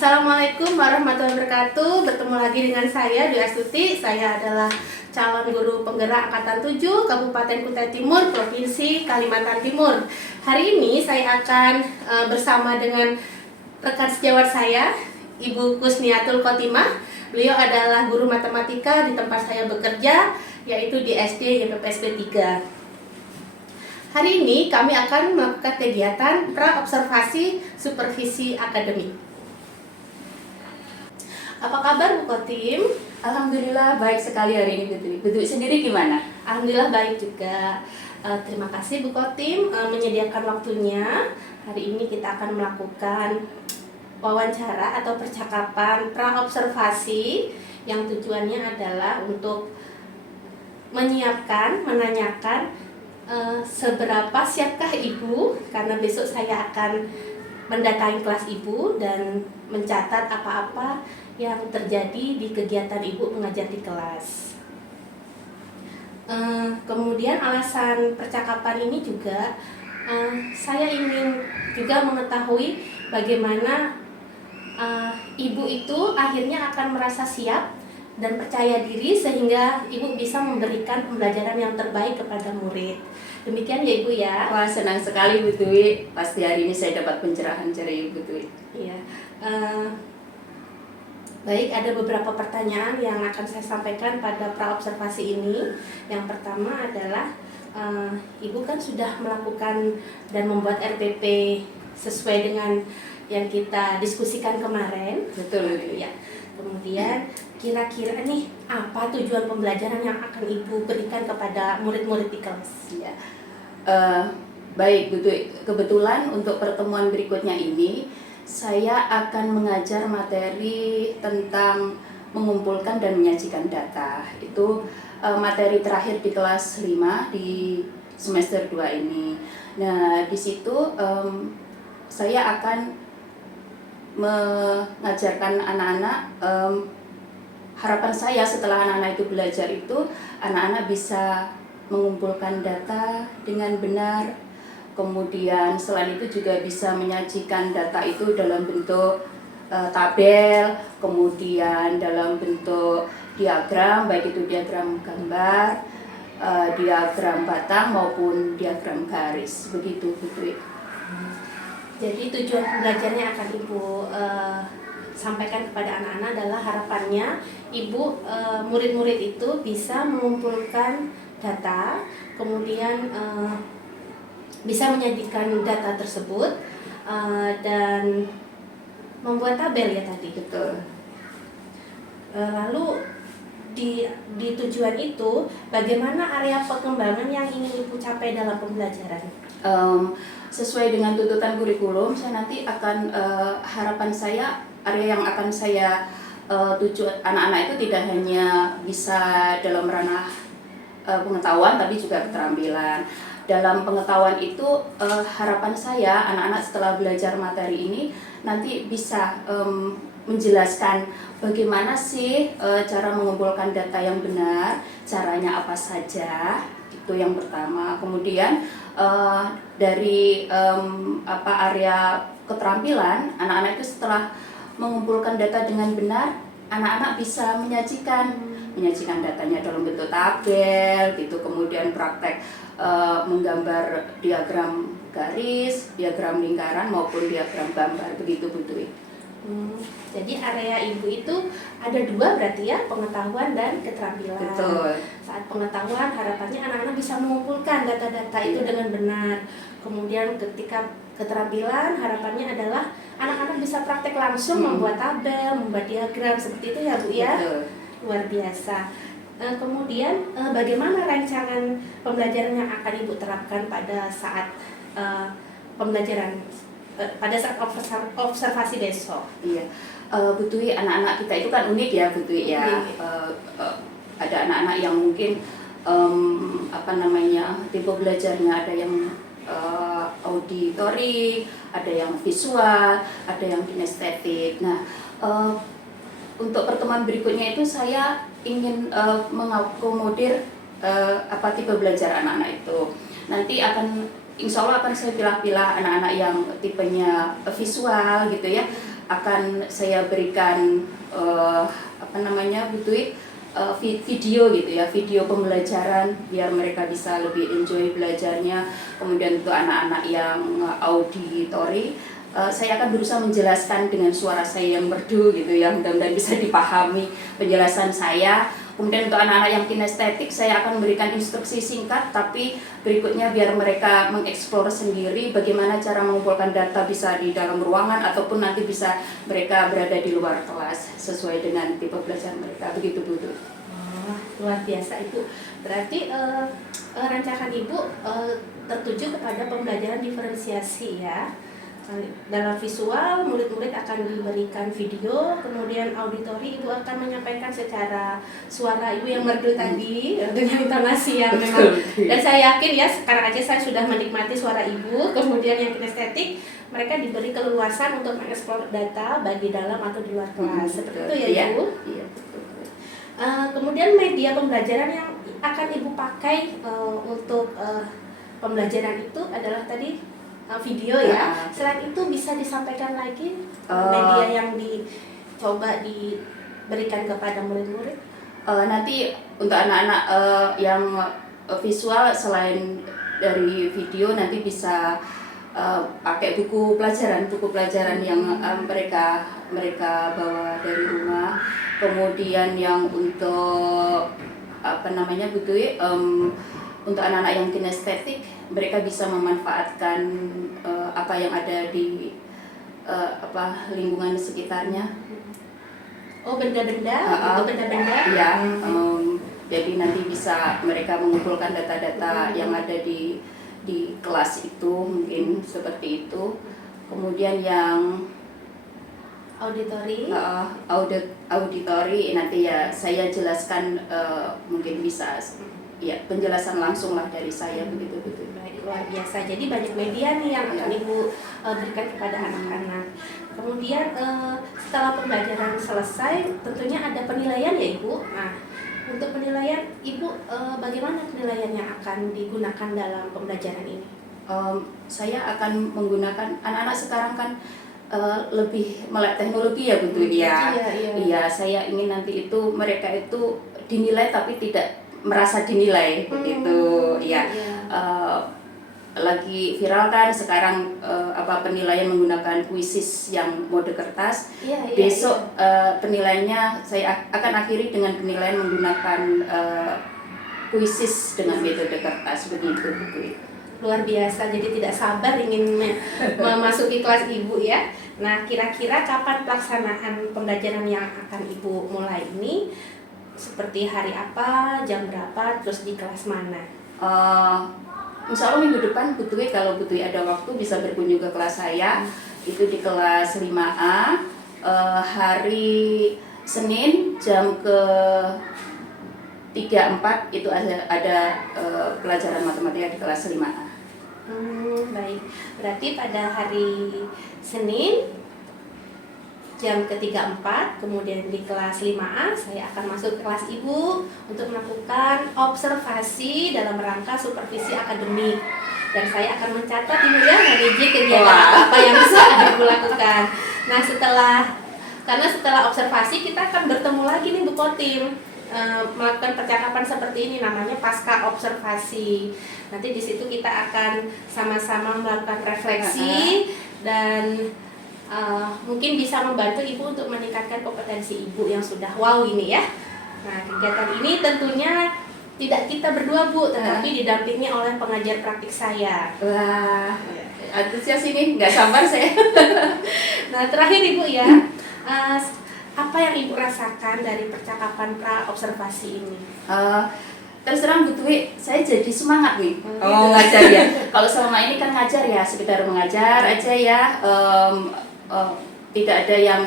Assalamualaikum warahmatullahi wabarakatuh. Bertemu lagi dengan saya Dwi Astuti. Saya adalah calon guru penggerak Angkatan 7 Kabupaten Kutai Timur, Provinsi Kalimantan Timur. Hari ini saya akan bersama dengan rekan sejawat saya, Ibu Kusniatul Khotimah. Beliau adalah guru matematika di tempat saya bekerja, yaitu di SD YPPSD 3. Hari ini kami akan melakukan kegiatan pra-observasi supervisi akademik. Apa kabar Bu Khotim? Alhamdulillah baik sekali hari ini Bu Dwi sendiri gimana? Alhamdulillah baik juga. Terima kasih Bu Khotim menyediakan waktunya. Hari ini kita akan melakukan wawancara atau percakapan pra-observasi yang tujuannya adalah untuk menyiapkan, menanyakan seberapa siapkah Ibu, karena besok saya akan mendatangi kelas Ibu dan mencatat apa-apa yang terjadi di kegiatan Ibu mengajar di kelas. Kemudian alasan percakapan ini juga saya ingin juga mengetahui bagaimana Ibu itu akhirnya akan merasa siap dan percaya diri sehingga Ibu bisa memberikan pembelajaran yang terbaik kepada murid. Demikian ya Ibu ya. Wah, senang sekali Bu Dwi. Pasti hari ini saya dapat pencerahan dari Bu Dwi. Iya. Baik, ada beberapa pertanyaan yang akan saya sampaikan pada pra-observasi ini. Yang pertama adalah Ibu kan sudah melakukan dan membuat RPP sesuai dengan yang kita diskusikan kemarin. Betul. Ya. Kemudian kira-kira nih apa tujuan pembelajaran yang akan Ibu berikan kepada murid-murid di kelas? Ya. Baik Bu Dwi, kebetulan untuk pertemuan berikutnya ini saya akan mengajar materi tentang mengumpulkan dan menyajikan data. Itu materi terakhir di kelas 5 di semester 2 ini. Nah, di situ saya akan mengajarkan anak-anak. Harapan saya setelah anak-anak itu belajar itu, anak-anak bisa mengumpulkan data dengan benar. Kemudian selain itu juga bisa menyajikan data itu dalam bentuk tabel, kemudian dalam bentuk diagram, baik itu diagram gambar, diagram batang maupun diagram garis, begitu Bu Dwi. Jadi tujuan pembelajarannya akan Ibu sampaikan kepada anak-anak adalah harapannya Ibu murid-murid itu bisa mengumpulkan data, kemudian bisa menyajikan data tersebut dan membuat tabel ya tadi. Betul. Lalu di tujuan itu bagaimana area perkembangan yang ingin Ibu capai dalam pembelajaran? Sesuai dengan tuntutan kurikulum, saya nanti akan harapan saya area yang akan saya tuju anak-anak itu tidak hanya bisa dalam ranah pengetahuan tapi juga keterampilan. Dalam pengetahuan itu harapan saya anak-anak setelah belajar materi ini nanti bisa menjelaskan bagaimana sih cara mengumpulkan data yang benar, caranya apa saja, itu yang pertama. Kemudian dari area keterampilan, anak-anak itu setelah mengumpulkan data dengan benar, anak-anak bisa menyajikan datanya dalam bentuk tabel gitu, kemudian praktek menggambar diagram garis, diagram lingkaran maupun diagram gambar, begitu Bu Dwi. Jadi area Ibu itu ada dua berarti ya, pengetahuan dan keterampilan. Betul. Saat pengetahuan harapannya anak-anak bisa mengumpulkan data-data itu dengan benar. Kemudian ketika keterampilan harapannya adalah anak-anak bisa praktek langsung membuat tabel, membuat diagram, seperti itu ya Bu ya. Betul. Luar biasa. Kemudian bagaimana rancangan pembelajaran yang akan Ibu terapkan pada saat pembelajaran pada saat observasi besok? Iya, Bu Dwi, anak-anak kita itu kan unik ya Bu Dwi ya. Ada anak-anak yang mungkin tipe belajarnya ada yang auditori, ada yang visual, ada yang kinestetik. Nah, untuk pertemuan berikutnya itu saya ingin mengakomodir tipe belajar anak-anak itu. Nanti insya Allah akan saya pilah-pilah anak-anak yang tipenya visual gitu ya. akan saya berikan apa namanya Bu Dwi, video gitu ya, video pembelajaran biar mereka bisa lebih enjoy belajarnya. Kemudian untuk anak-anak yang auditori, saya akan berusaha menjelaskan dengan suara saya yang merdu gitu ya, mudah-mudahan bisa dipahami penjelasan saya. Kemudian untuk anak-anak yang kinestetik, saya akan memberikan instruksi singkat, tapi berikutnya biar mereka mengeksplor sendiri bagaimana cara mengumpulkan data, bisa di dalam ruangan ataupun nanti bisa mereka berada di luar kelas sesuai dengan tipe belajar mereka. Begitu Bu. Oh, luar biasa Ibu. Berarti rancangan Ibu tertuju kepada pembelajaran diferensiasi ya. Dalam visual, murid-murid akan diberikan video, kemudian auditori Ibu akan menyampaikan secara suara Ibu yang merdu tadi dengan intonasi yang memang. Dan saya yakin ya, sekarang aja saya sudah menikmati suara Ibu. Kemudian yang kinestetik, mereka diberi keleluasan untuk mengeksplor data baik di dalam atau di luar kelas. Seperti itu ya Ibu. Iya. Kemudian media pembelajaran yang akan Ibu pakai untuk pembelajaran itu adalah tadi video ya. Selain itu bisa disampaikan lagi media yang dicoba diberikan kepada murid-murid. Nanti untuk anak-anak yang visual, selain dari video nanti bisa pakai buku pelajaran yang mereka bawa dari rumah. Kemudian yang untuk apa namanya Bu Dwi, untuk anak-anak yang kinestetik, mereka bisa memanfaatkan apa yang ada di lingkungan sekitarnya. Oh, benda-benda, itu benda-benda. Ya, jadi nanti bisa mereka mengumpulkan data-data yang ada di kelas itu, mungkin seperti itu. Kemudian yang auditori. Auditori nanti ya saya jelaskan, mungkin bisa ya penjelasan langsung lah dari saya begitu. Baik, luar biasa. Jadi banyak media nih yang akan Ibu berikan kepada anak-anak. Kemudian setelah pembelajaran selesai, tentunya ada penilaian ya Ibu. Nah, untuk penilaian Ibu, bagaimana penilaian yang akan digunakan dalam pembelajaran ini? Saya akan menggunakan, anak-anak sekarang kan lebih melek teknologi ya Bu Dwi ya. Iya, saya ingin nanti itu mereka itu dinilai tapi tidak merasa dinilai begitu ya. Lagi viral kan sekarang penilaian menggunakan kuisis yang mode kertas. Besok penilaiannya saya akan akhiri dengan penilaian menggunakan kuisis dengan metode kertas begitu. Luar biasa, jadi tidak sabar ingin memasuki kelas Ibu ya. Nah, kira-kira kapan pelaksanaan pembelajaran yang akan Ibu mulai ini? Seperti hari apa, jam berapa, terus di kelas mana? Insya Allah minggu depan Bu Dwi, kalau Bu Dwi ada waktu bisa berkunjung ke kelas saya. Itu di kelas 5A, hari Senin jam ke 3-4 itu ada pelajaran matematika di kelas 5A. Baik, berarti pada hari Senin jam ke-3-4, kemudian di kelas 5A saya akan masuk ke kelas Ibu untuk melakukan observasi dalam rangka supervisi akademik. Dan saya akan mencatat Ibu ya, menguji kegiatan apa yang bisa Ibu lakukan. Nah, karena setelah observasi kita akan bertemu lagi nih Bu Kotim, melakukan percakapan seperti ini, namanya pasca observasi. Nanti di situ kita akan sama-sama melakukan refleksi dan mungkin bisa membantu Ibu untuk meningkatkan kompetensi Ibu yang sudah wow ini ya. Nah, kegiatan ini tentunya tidak kita berdua Bu, tetapi didampingi oleh pengajar praktik saya. Wah, antusias ini, nggak sabar saya. Nah, terakhir Ibu ya, apa yang Ibu rasakan dari percakapan pra-observasi ini? Terus terang Bu Dwi, saya jadi semangat nih ngajar ya. Kalau selama ini kan ngajar ya, sekedar mengajar aja ya. Tidak ada yang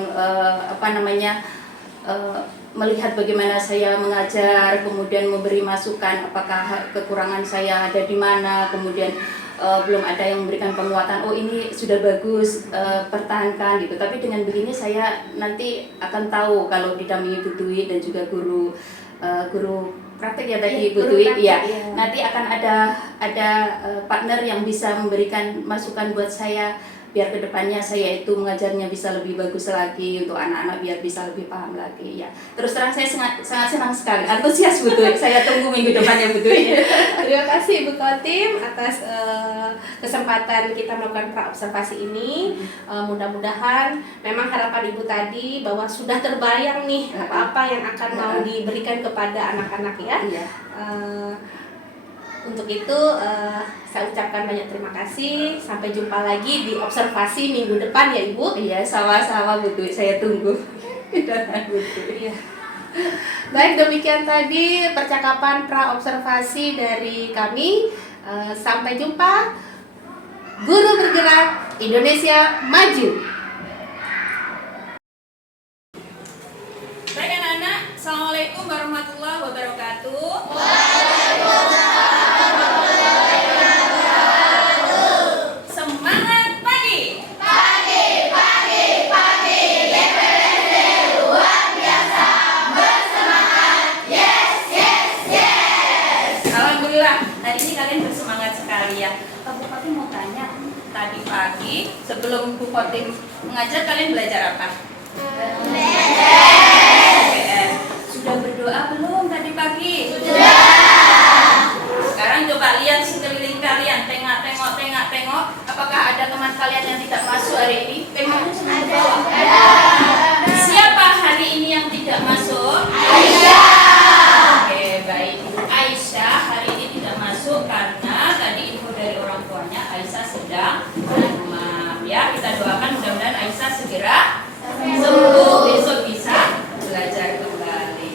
melihat bagaimana saya mengajar, kemudian memberi masukan apakah kekurangan saya ada di mana, kemudian belum ada yang memberikan penguatan, oh ini sudah bagus, pertahankan gitu. Tapi dengan begini saya nanti akan tahu kalau didampingi Bu Dwi dan juga guru praktek ya tadi Bu Dwi ya. Nanti akan ada partner yang bisa memberikan masukan buat saya biar kedepannya saya itu mengajarnya bisa lebih bagus lagi untuk anak-anak biar bisa lebih paham lagi ya. Terus terang saya sangat senang sekali, antusias Bu Tui. Saya tunggu minggu depannya Bu Tui. Terima kasih Ibu Kotim atas kesempatan kita melakukan praobservasi ini. Mudah-mudahan memang harapan Ibu tadi bahwa sudah terbayang nih apa-apa yang akan mau diberikan kepada anak-anak ya. Iya. Untuk itu saya ucapkan banyak terima kasih. Sampai jumpa lagi di observasi minggu depan ya Ibu. Iya, sama-sama Bu Tui. Saya tunggu. Bu Tui. Iya. Baik, demikian tadi percakapan praobservasi dari kami. Sampai jumpa. Guru bergerak Indonesia maju. Baik anak-anak, Assalamualaikum warahmatullahi wabarakatuh. Semangat pagi. Alhamdulillah, hari ini kalian bersemangat sekali ya. Bu Kotim mau tanya, tadi pagi sebelum Bu Kotim mengajar kalian belajar apa? PR. Sudah berdoa belum tadi pagi? Sudah. Sekarang coba lihat sekeliling kalian, tengok. Apakah ada teman kalian yang tidak masuk hari ini? Tengoknya semua ke bawah. Siapa hari ini yang tidak masuk? Oke, baik. Aisyah hari ini tidak masuk karena tadi info dari orang tuanya Aisyah sedang demam. Ya, kita doakan mudah-mudahan Aisyah segera sembuh, besok bisa belajar kembali.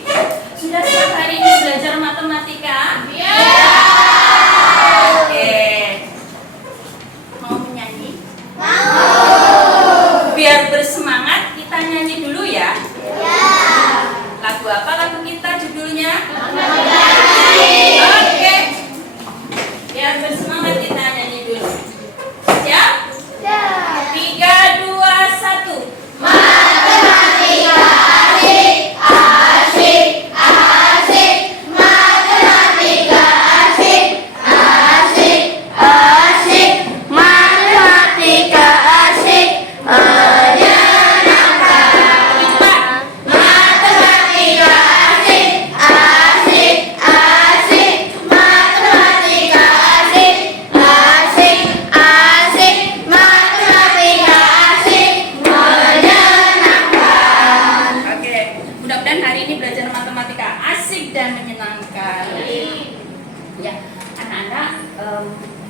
Sudah siap hari ini belajar matematika? Iya. Oke. Mau menyanyi? Mau. Biar bersemangat kita nyanyi dulu ya. Lagu apa lagu kita judulnya? Oke. Biar bersemangat kita nyanyi dulu. Siap? 3, 2, 1.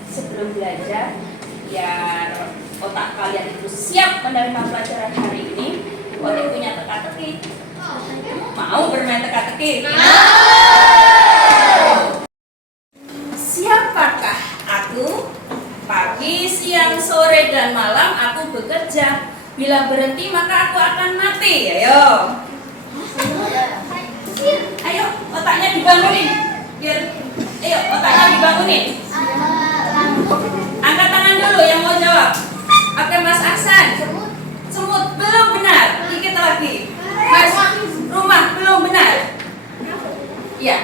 Sebelum belajar, biar otak kalian itu siap menerima pelajaran hari ini, Kotim punya teka-teki. Mau bermain teka-teki? Siapakah aku? Pagi, siang, sore, dan malam aku bekerja. Bila berhenti maka aku akan mati. Ayo, otaknya dibangunin. Ayo, otaknya dibangunin. Angkat tangan dulu yang mau jawab. Oke, Mas Aksan. Semut belum benar. Dikit lagi. Mas Rumah belum benar. Iya.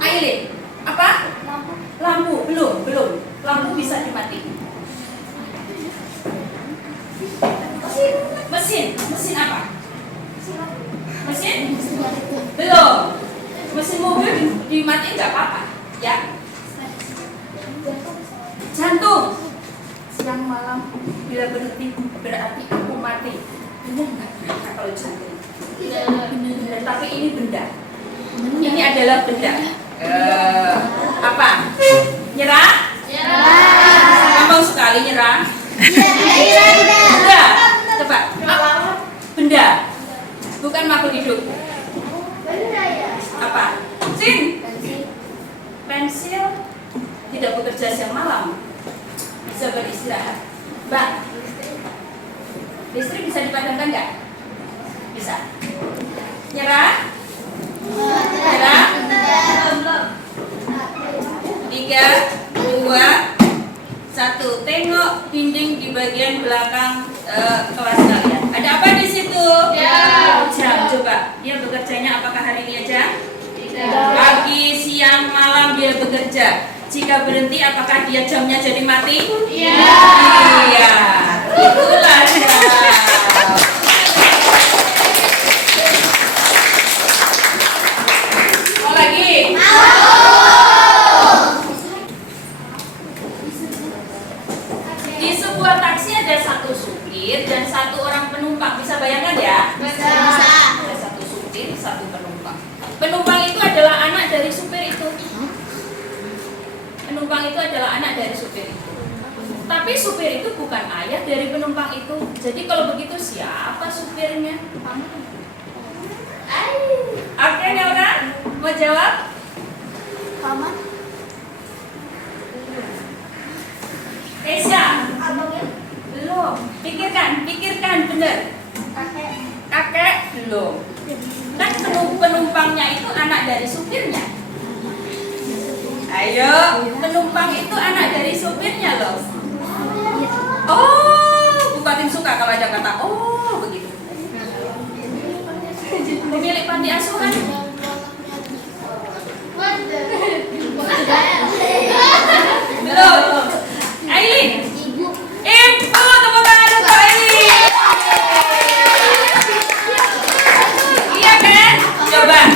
Aileen, apa? Lampu belum. Lampu bisa dimatiin. Mesin apa? Mesin? Belum. Mesin mobil dimatiin nggak apa-apa, ya. Jantung. Siang malam bila berhenti berarti aku mati. Benar nggak kalau jantung? Benar. Tapi ini benda. Ini adalah benda. Apa? Nyerah? Gampang sekali nyerah. Benda. Coba. Benda. Bukan makhluk hidup. Apa? Pensil. Tidak bekerja siang malam, bisa beristirahat. Mbak, listrik bisa dipadamkan nggak? Bisa. Nyerah? 3, 2, 1. Tengok dinding di bagian belakang kelas kalian. Ada apa di situ? Jam. Coba, dia bekerjanya apakah hari ini aja? Pagi, siang, malam dia bekerja. Jika berhenti, apakah dia jamnya jadi mati? Iya. Di sebuah taksi ada satu supir dan satu orang penumpang. Bisa bayangkan ya? Bisa. Ada satu supir, satu penumpang. Penumpang itu adalah anak dari supir itu. Penumpang itu adalah anak dari supir itu. Tapi supir itu bukan ayah dari penumpang itu. Jadi kalau begitu siapa supirnya? Oke, Naura, mau jawab? Paman. Tesya, belum. Pikirkan benar. Kakek belum. Kan penumpangnya itu anak dari supirnya. Ayo, penumpang itu anak dari supirnya loh. Oh, Bupati suka kalau ada kata oh begitu. Pemilik panti asuhan. Belum. Aileen. Ibu, tepuk tangan untuk Aileen. Iya kan?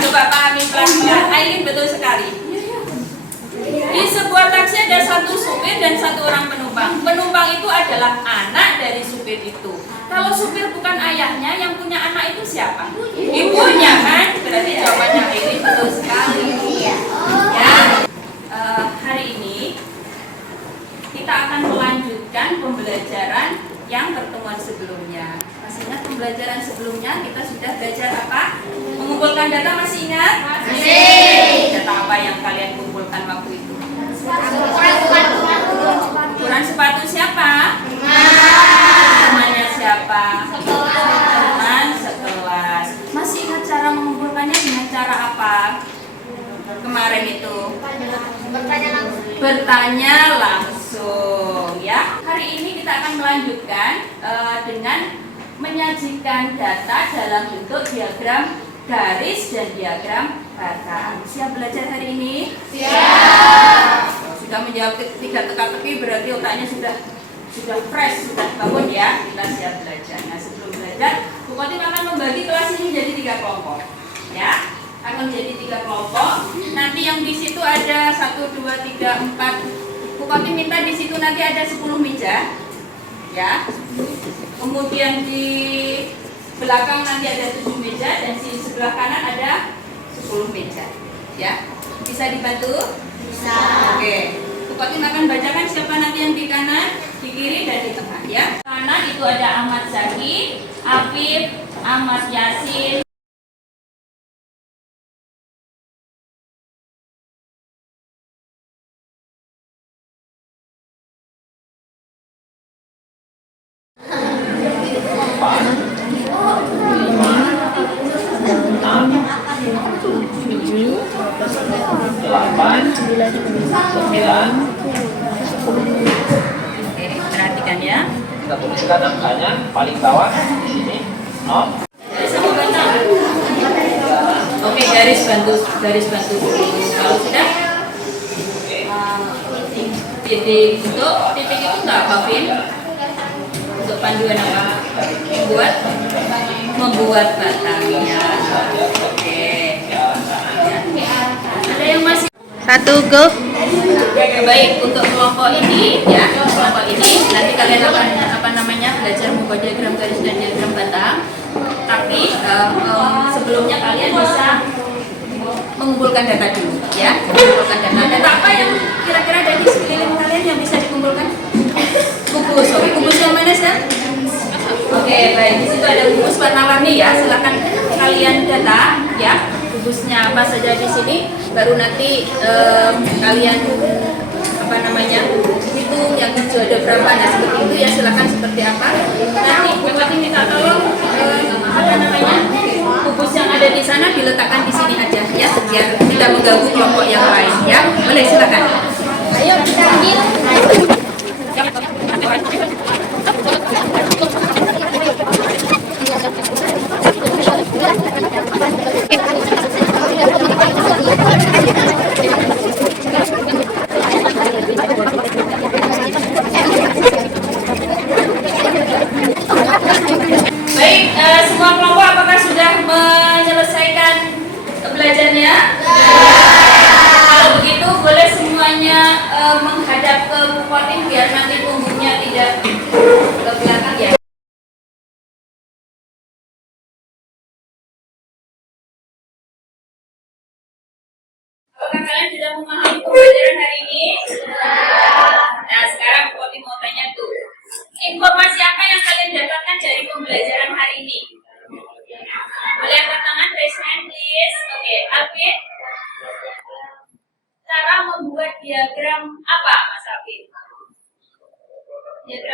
Coba pahami pelan-pelan. Aileen betul sekali. Di sebuah taksi ada satu supir dan satu orang penumpang. Penumpang itu adalah anak dari supir itu. Kalau supir bukan ayahnya, yang punya anak itu siapa? Ibunya kan? Berarti jawabannya Aileen betul sekali. Ya. Hari ini kita akan melanjutkan pembelajaran yang pertemuan sebelumnya. Masih ingat pembelajaran sebelumnya kita sudah belajar apa? Mengumpulkan data, masih ingat? Masih. Data apa yang kalian kumpulkan waktu itu? Ukuran sepatu siapa? Temannya siapa? Teman sekelas. Masih ingat cara mengumpulkannya dengan cara apa? Kemarin itu bertanya langsung ya. Hari ini kita akan melanjutkan dengan menyajikan data dalam bentuk diagram garis dan diagram batang. Siap belajar hari ini? Siap. Sudah menjawab 3 teka-teki berarti otaknya sudah fresh, sudah bangun ya. Kita siap belajar. Nah, sebelum belajar, Bu Kotim akan membagi kelas ini menjadi 3 kelompok. Ya, akan menjadi 3 kelompok. Nanti yang di situ ada 1, 2, 3, 4. Bu Kotim minta di situ nanti ada 10 meja. Ya. Kemudian di belakang nanti ada 7 meja dan di sebelah kanan ada 10 meja. Ya. Bisa dibantu? Bisa. Oke. Bu Kotim akan bacakan siapa nanti yang di kanan, di kiri dan di tengah ya. Kanan itu ada Ahmad Zaki, Afif, Ahmad Yasin. Perhatikan ya. Kita tuliskan angkanya paling bawah di sini 0. Oke, garis bantu dulu. Kalau sudah titik itu enggak apa Vin? Untuk panduan apa? Membuat batangnya. Oke. Ada yang masih 1 go. baik untuk kelompok ini ya, kelompok ini nanti kalian akan belajar membuat diagram garis dan diagram batang. Tapi sebelumnya kalian bisa mengumpulkan data dulu ya, mengumpulkan data apa yang kira-kira ada di sekeliling kalian yang bisa dikumpulkan? Kubus yang mana sih? Oke, baik, di situ ada kubus warna-warni ya, silakan kalian data ya kubusnya apa saja di sini, baru nanti kalian hitung yang hijau ada berapa, nah seperti itu ya, silakan seperti apa. Nanti Bu Kotim minta tolong kubus yang ada di sana diletakkan di sini aja ya, biar tidak mengganggu kelompok yang lain ya. Boleh, silakan. Ayo kita ambil. Baik, semua kelompok apakah sudah menyelesaikan belajarnya? Kalau begitu boleh semuanya menghadap ke Bu Kotim biar nanti punggungnya tidak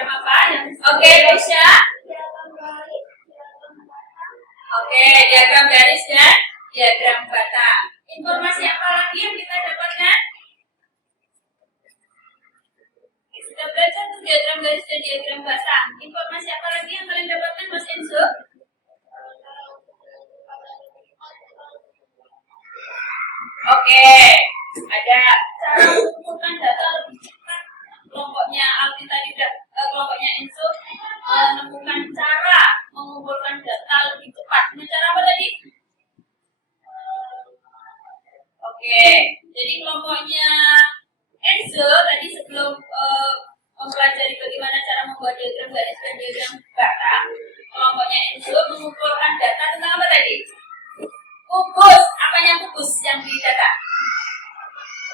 diagram apa? Oke, Risha. Oke, diagram garis dan diagram batang. Informasi apa lagi yang kita dapatkan? Sudah belajar tuh diagram garis dan diagram batang. Informasi apa lagi yang kalian dapatkan, Mas Enzo? Oke, ada cara mengumpulkan data lebih cepat. Kelompoknya Alvin tadi kelompoknya Enzo menemukan cara mengumpulkan data lebih cepat. Dengan cara apa tadi? Oke, jadi kelompoknya Enzo tadi sebelum mempelajari bagaimana cara membuat diagram garis dan diagram batang, kelompoknya Enzo mengumpulkan data tentang apa tadi? Kubus. Apanya kubus yang didata?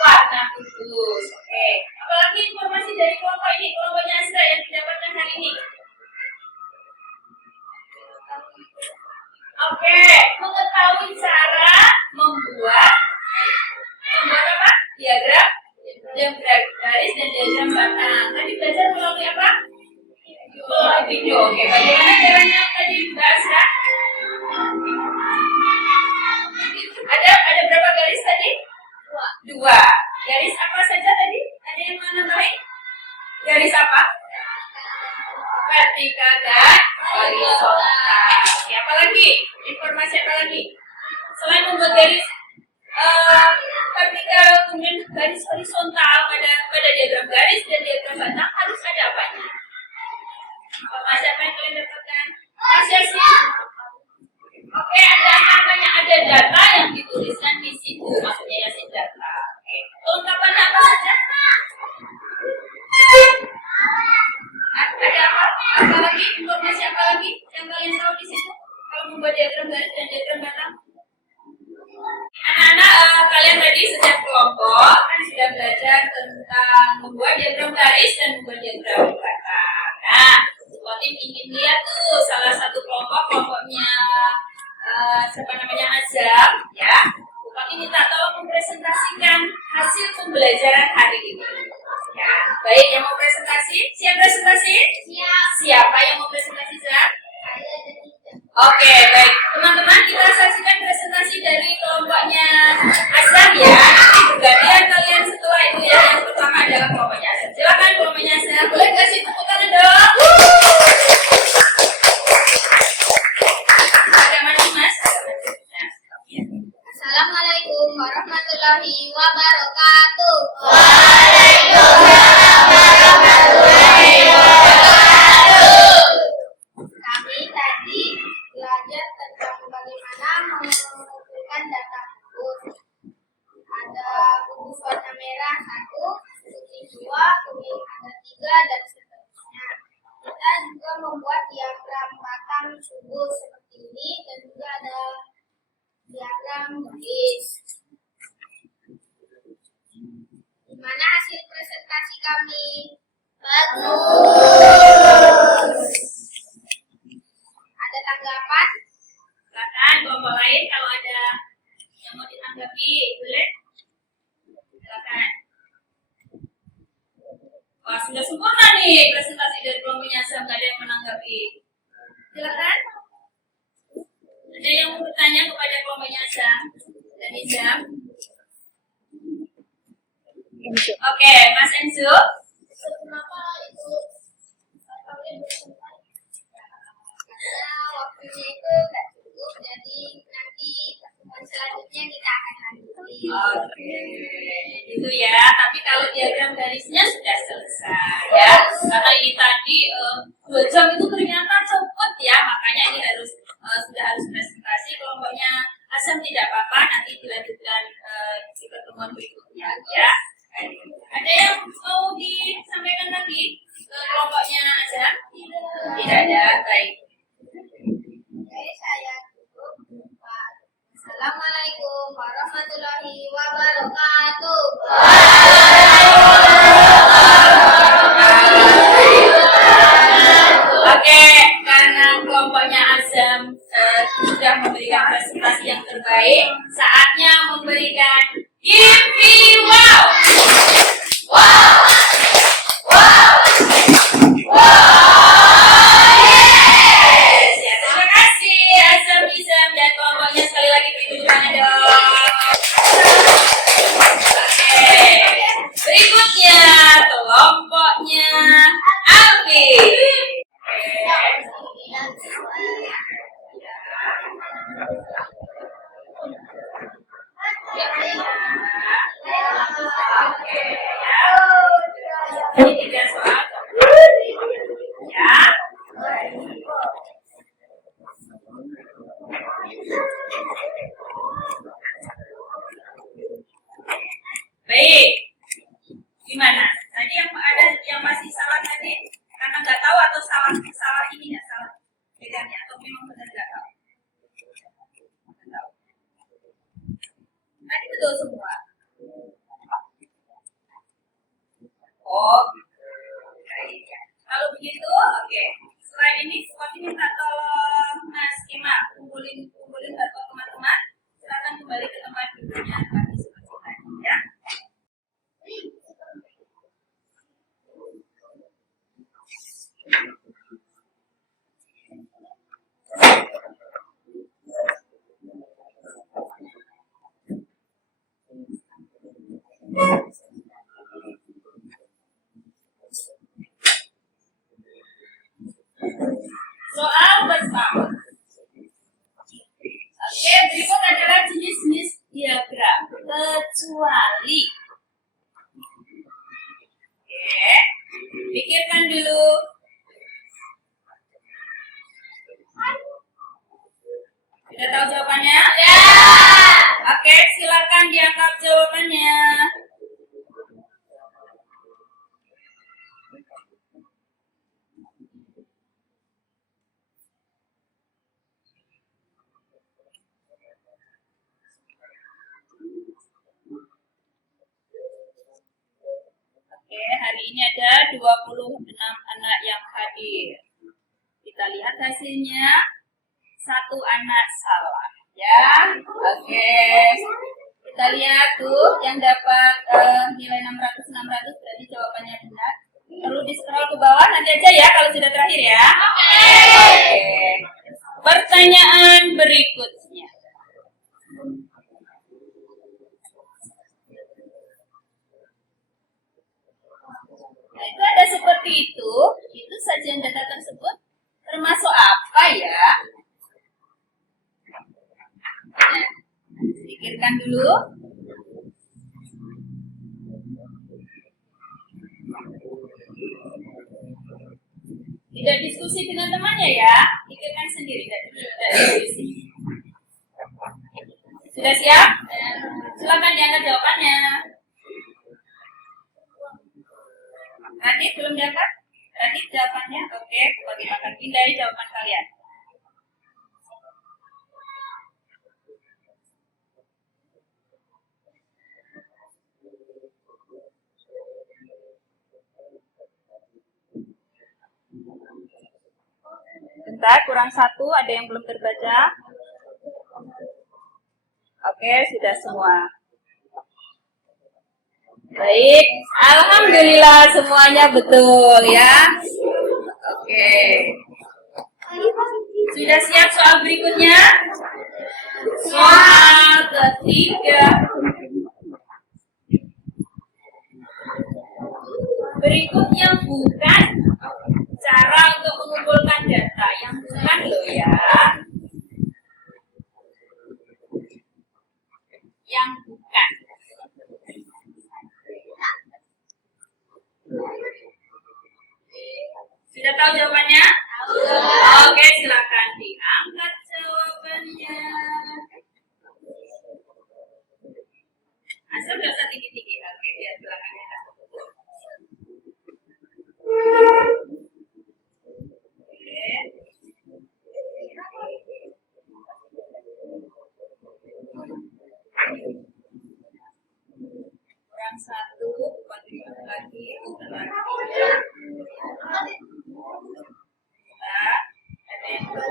Warna kubus. Oke. Apalagi informasi dari kelompok ini, kelompoknya Azra yang didapatkan hari ini? Oke, mengetahui cara membuat apa? Diagram garis dan diagram batang. Tadi belajar melalui apa? Melalui video. Oke, bagaimana caranya tadi Mbak Azra? Ada berapa garis tadi? Dua. Garis apa saja tadi? Ada yang mana baik? Garis apa? Vertikal dan horizontal. Oke, apa lagi? Informasi apa lagi? Selain membuat garis vertikal kemudian garis horizontal pada diagram garis dan diagram batang harus ada apanya? Informasi apa yang kalian dapatkan? Asesnya. Oke, ada angkanya, ada data yang dituliskan di situ, maksudnya Yasin data. Oke, kelengkapannya apa saja? Ada apa lagi? Informasi apa lagi yang kalian tahu di situ? Kalau membuat diagram garis dan diagram batang? Anak-anak, kalian tadi setiap kelompok kan sudah belajar tentang membuat diagram garis dan membuat diagram batang. Nah, seperti ingin lihat tuh salah satu kelompoknya siapa namanya Azam, ya. Bupati minta tolong mempresentasikan hasil pembelajaran hari ini. Ya, baik yang mau presentasi, siap presentasi? Siap. Siapa yang mau presentasi, Zam? Oke, baik. Teman-teman, kita saksikan presentasi dari kelompoknya Azam ya. Bergantian kalian setelah itu ya. Yang pertama adalah kelompoknya Azam. Silakan kelompoknya Azam. Boleh kasih tepuk tangan dong? Assalamualaikum warahmatullahi wabarakatuh. Kami tadi belajar tentang bagaimana mengumpulkan data kubus. Ada kubus warna merah 1, kuning 2, kuning ada 3 dan seterusnya. Kita juga membuat diagram batang kubus seperti ini dan juga ada diagram garis. Gimana hasil presentasi kami? Bagus. Ada tanggapan? Silakan kelompok lain kalau ada yang mau ditanggapi, boleh? Silakan. Wah, sudah sempurna nih presentasi dari kelompoknya Azam, nggak ada yang menanggapi. Silakan. Ada yang mau bertanya kepada kelompoknya Azam dan Izam? Oke, Mas Enzo. Kenapa itu karena waktunya itu nggak cukup, jadi nanti pertemuan selanjutnya kita akan lanjutin. Oke, itu ya. Tapi kalau diagram garisnya sudah selesai ya. Karena ini tadi 2 jam itu ternyata cepat ya. Makanya ini sudah harus presentasi. Kelompoknya Azam tidak apa-apa, nanti dilanjutkan di pertemuan berikutnya ya. Ada yang mau disampaikan lagi ke kelompoknya Azam? Tidak ada, baik. Oke, saya tutup. Assalamualaikum warahmatullahi wabarakatuh. Oke, karena kelompoknya Azam sudah memberikan presentasi yang terbaik, saatnya memberikan Give me wow! Wow! Wow! Wow! Ini 3 soal. Ya. Baik. Gimana? Tadi yang ada yang masih salah tadi karena nggak tahu atau salah ini ya, salah bedanya atau memang benar nggak tahu? Nggak tahu. Tadi betul semua. Oh, baik ya. Kalau begitu, oke. Selain ini, seperti minta tolong Mas Kemal kumpulin buat teman-teman. Silakan kembali ke tempat duduknya lagi seperti tadi ya. Soal pertama. Oke, berikut adalah jenis-jenis diagram kecuali. Oke, pikirkan dulu. Sudah tahu jawabannya? Ya. Oke, silakan diangkat jawabannya. Oke, hari ini ada 26 anak yang hadir. Kita lihat hasilnya. 1 anak salah. Ya, oke. Kita lihat tuh yang dapat nilai 600 berarti jawabannya benar. Perlu di scroll ke bawah nanti aja ya kalau sudah terakhir ya. Oke. Pertanyaan berikutnya. Nah, itu ada seperti itu sajian data tersebut termasuk apa ya? Nah, pikirkan dulu. Tidak diskusi dengan temannya ya, pikirkan sendiri, tidak diskusi. Sudah siap? Silakan diangkat jawabannya. Radit belum diangkat? Radit jawabannya? Oke, bagi makan pindai jawaban kalian. Bentar, kurang 1, ada yang belum terbaca. Oke, sudah semua. Baik, alhamdulillah semuanya betul ya. Oke. Sudah siap soal berikutnya? Soal ketiga. Berikutnya bukan cara untuk mengumpulkan data, yang bukan loh ya. Yang bukan. Sudah tahu jawabannya? Oke, silakan diangkat jawabannya. Asal nggak usah tinggi-tinggi. Oke, biar belakangnya. Kurang 1, lagi.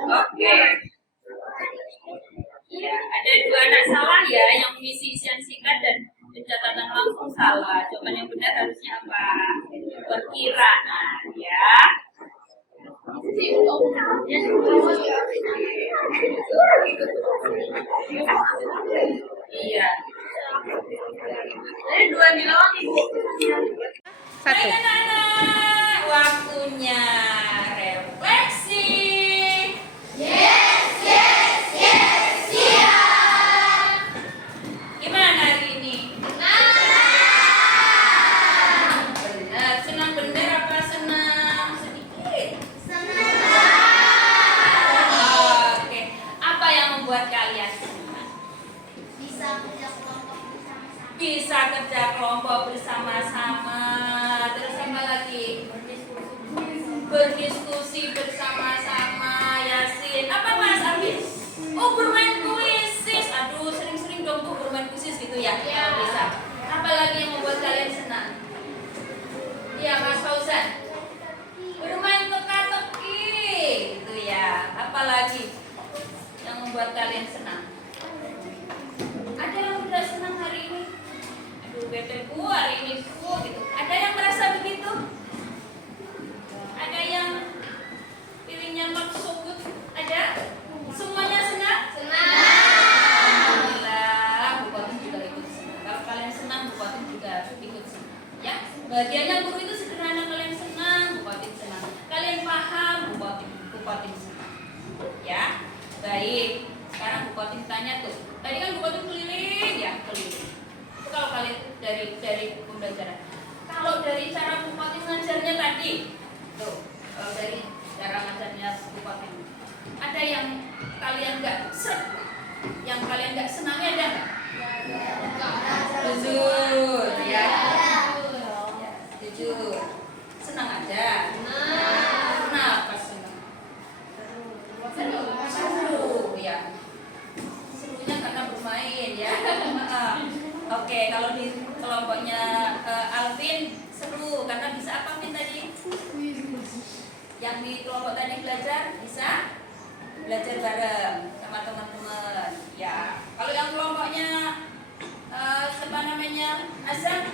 Oke. Ya, ada 2 anak salah ya yang mengisi isian singkat dan pencatatan langsung salah. Jawaban yang benar harusnya apa? Perkiraan ya. Iya. Jadi 2 bilang Ibu. 1. Ayo, anak-anak, waktunya. berdiskusi bersama-sama. Yasin, apa Mas Afif? Oh, bermain kuisis. Aduh, sering-sering dong tuh bermain kuisis gitu ya. Kalau bisa. Apalagi yang membuat kalian senang? Iya, Mas Fauzan. Bermain teka-teki gitu ya. Apalagi yang membuat kalian senang? Ada yang tidak senang hari ini? Aduh, bete bu hari ini bu gitu. Ada yang merasa begitu? Ada yang pilihnya maksud? Ada? Semuanya senang? Senang. Alhamdulillah, Bu Kotim juga ikut senang. Kalau kalian senang, Bu Kotim juga ikut senang. Ya, bahagianya guru itu sederhana. Kalian senang, Bu Kotim senang. Kalian paham, Bu Kotim senang. Ya, baik. Sekarang Bu Kotim tanya tuh. Tadi kan Bu Kotim keliling ya, keliling. Itu kalau kalian dari pembelajaran. Kalau dari cara Bu Kotim ngajarnya tadi, tuh, kalau dari cara ngajarnya Bu Kotim, ada yang kalian nggak seret, yang kalian nggak senangnya ada nggak? Jujur, ya. Jujur. Senang aja. Kenapa senang? Seru, ya. Serunya karena bermain, ya. Oke, kalau di kelompoknya Alvin seru karena bisa apa Vin tadi? Yang di kelompok tadi belajar bisa belajar bareng sama teman-teman. Ya, kalau yang kelompoknya siapa namanya Azam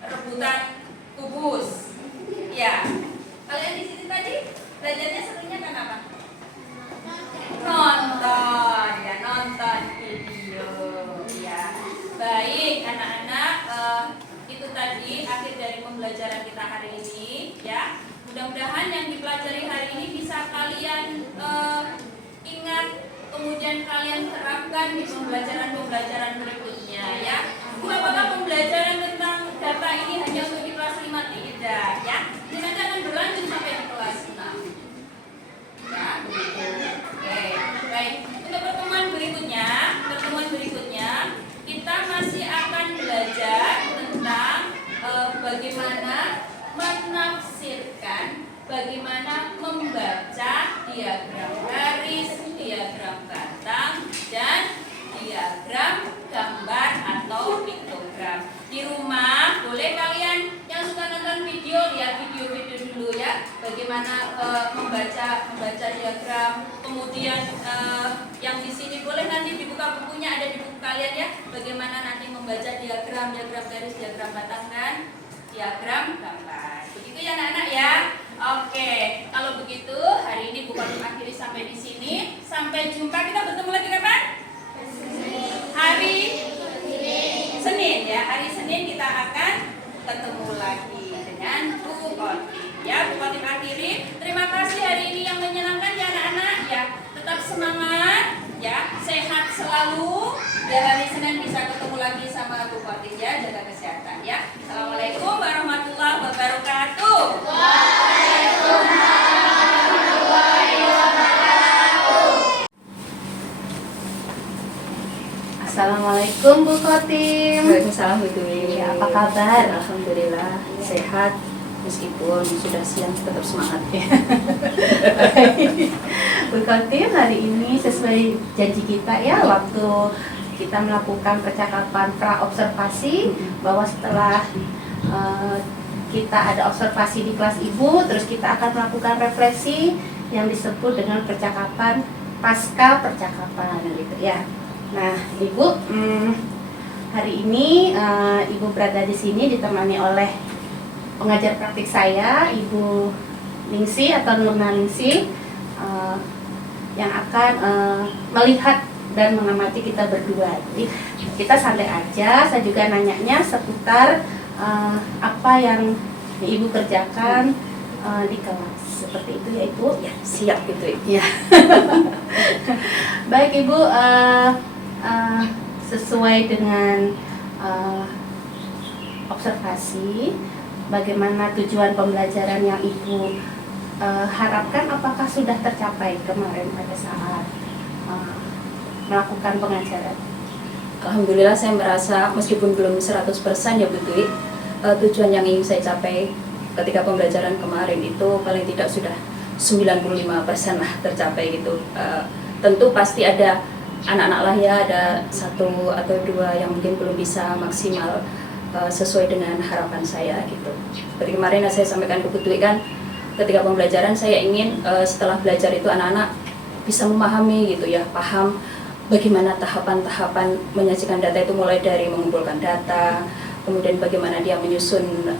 rebutan kubus. Ya, kalian di sini tadi belajarnya serunya kan apa? Nonton, ya nonton video. Ya, baik anak-anak, itu tadi akhir dari pembelajaran kita hari ini. Ya, mudah-mudahan yang dipelajari hari ini bisa kalian ingat, kemudian kalian terapkan di pembelajaran berikutnya ya. Apakah pembelajaran tentang data ini hanya untuk di kelas 5? Tidak ya. Ini nanti akan berlanjut sampai di kelas 6. Ya, begitu. Oke, baik. Untuk pertemuan berikutnya kita masih akan belajar tentang bagaimana menafsirkan, bagaimana membaca diagram garis, diagram batang, dan diagram gambar atau piktogram. Di rumah boleh kalian yang suka nonton video lihat video-video dulu ya, bagaimana membaca diagram. Kemudian yang di sini boleh nanti dibuka bukunya, ada di buku kalian ya, bagaimana nanti membaca diagram garis, diagram batang, dan diagram gambar. Begitu ya anak-anak ya. Oke, kalau begitu hari ini Bu Kotim akhiri sampai di sini. Sampai jumpa, kita bertemu lagi kapan? Hari Senin ya. Hari Senin kita akan ketemu lagi dengan Bu Kotim. Ya, Bu Kotim akhiri. Terima kasih hari ini yang menyenangkan ya anak-anak ya. Tetap semangat ya, sehat selalu. Biar hari Senin bisa ketemu lagi sama Bu Kotim ya, jaga kesehatan ya. Assalamualaikum warahmatullahi wabarakatuh. Assalamualaikum Bu Kotim. Waalaikumsalam Bu Dwi. Ya, apa kabar? Alhamdulillah sehat, meskipun sudah siang tetap semangat ya. Bu Kotim, hari ini sesuai janji kita ya, waktu kita melakukan percakapan pra-observasi, bahwa setelah kita ada observasi di kelas ibu, terus kita akan melakukan refleksi yang disebut dengan percakapan pasca percakapan gitu ya. Nah, Ibu, hari ini Ibu berada di sini ditemani oleh pengajar praktik saya, Ibu Ningsi atau Nurna Ningsi, yang akan melihat dan mengamati kita berdua. Jadi kita santai aja, saya juga nanyanya seputar apa yang Ibu kerjakan di kelas. Seperti itu ya Ibu? Ya, siap itu. Ya. Baik Ibu, sesuai dengan observasi, bagaimana tujuan pembelajaran yang Ibu harapkan, apakah sudah tercapai kemarin pada saat melakukan pengajaran? Alhamdulillah saya merasa meskipun belum 100% ya Bu Dwi, tujuan yang ingin saya capai ketika pembelajaran kemarin itu paling tidak sudah 95% lah tercapai gitu. Tentu pasti ada anak-anak lah ya, ada 1 atau 2 yang mungkin belum bisa maksimal sesuai dengan harapan saya gitu. Seperti kemarin saya sampaikan ke Bu Dwi kan, ketika pembelajaran saya ingin setelah belajar itu anak-anak bisa memahami gitu ya, paham bagaimana tahapan-tahapan menyajikan data itu, mulai dari mengumpulkan data, kemudian bagaimana dia menyusun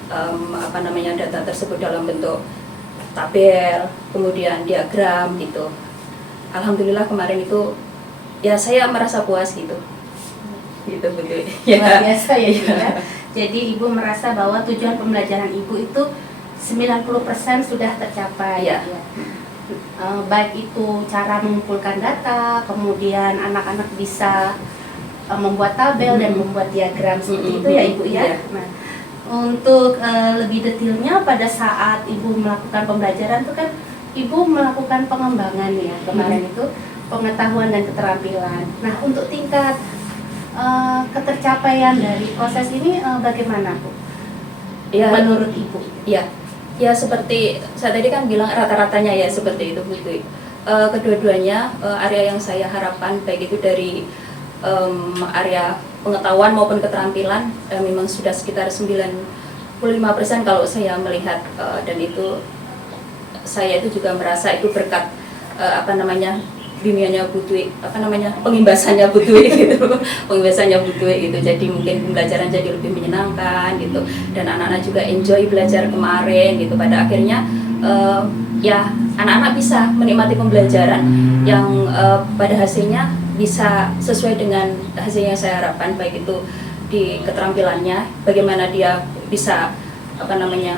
data tersebut dalam bentuk tabel, kemudian diagram gitu. Alhamdulillah kemarin itu ya saya merasa puas gitu. Gitu betul. Luar biasa ya Ibu ya. Jadi Ibu merasa bahwa tujuan pembelajaran Ibu itu 90% sudah tercapai. Ya. Baik itu cara mengumpulkan data, kemudian anak-anak bisa membuat tabel dan membuat diagram seperti itu ya Ibu ya. Ya. Nah, untuk lebih detailnya pada saat Ibu melakukan pembelajaran itu kan Ibu melakukan pengembangan ya kemarin itu, pengetahuan dan keterampilan. Nah, untuk tingkat ketercapaian dari proses ini bagaimana Bu? Ya, Menurut Ibu? Ya seperti saya tadi kan bilang rata-ratanya ya seperti itu Bu Dwi. Kedua-duanya area yang saya harapkan, baik itu dari area pengetahuan maupun keterampilan memang sudah sekitar 95% kalau saya melihat, dan itu saya itu juga merasa itu berkat bimbingannya Bu Dwi, pengimbasannya Bu Dwi gitu, pengimbasannya Bu Dwi gitu. Jadi mungkin pembelajaran jadi lebih menyenangkan gitu, dan anak-anak juga enjoy belajar kemarin gitu. Pada akhirnya ya anak-anak bisa menikmati pembelajaran yang pada hasilnya bisa sesuai dengan hasil yang saya harapkan, baik itu di keterampilannya, bagaimana dia bisa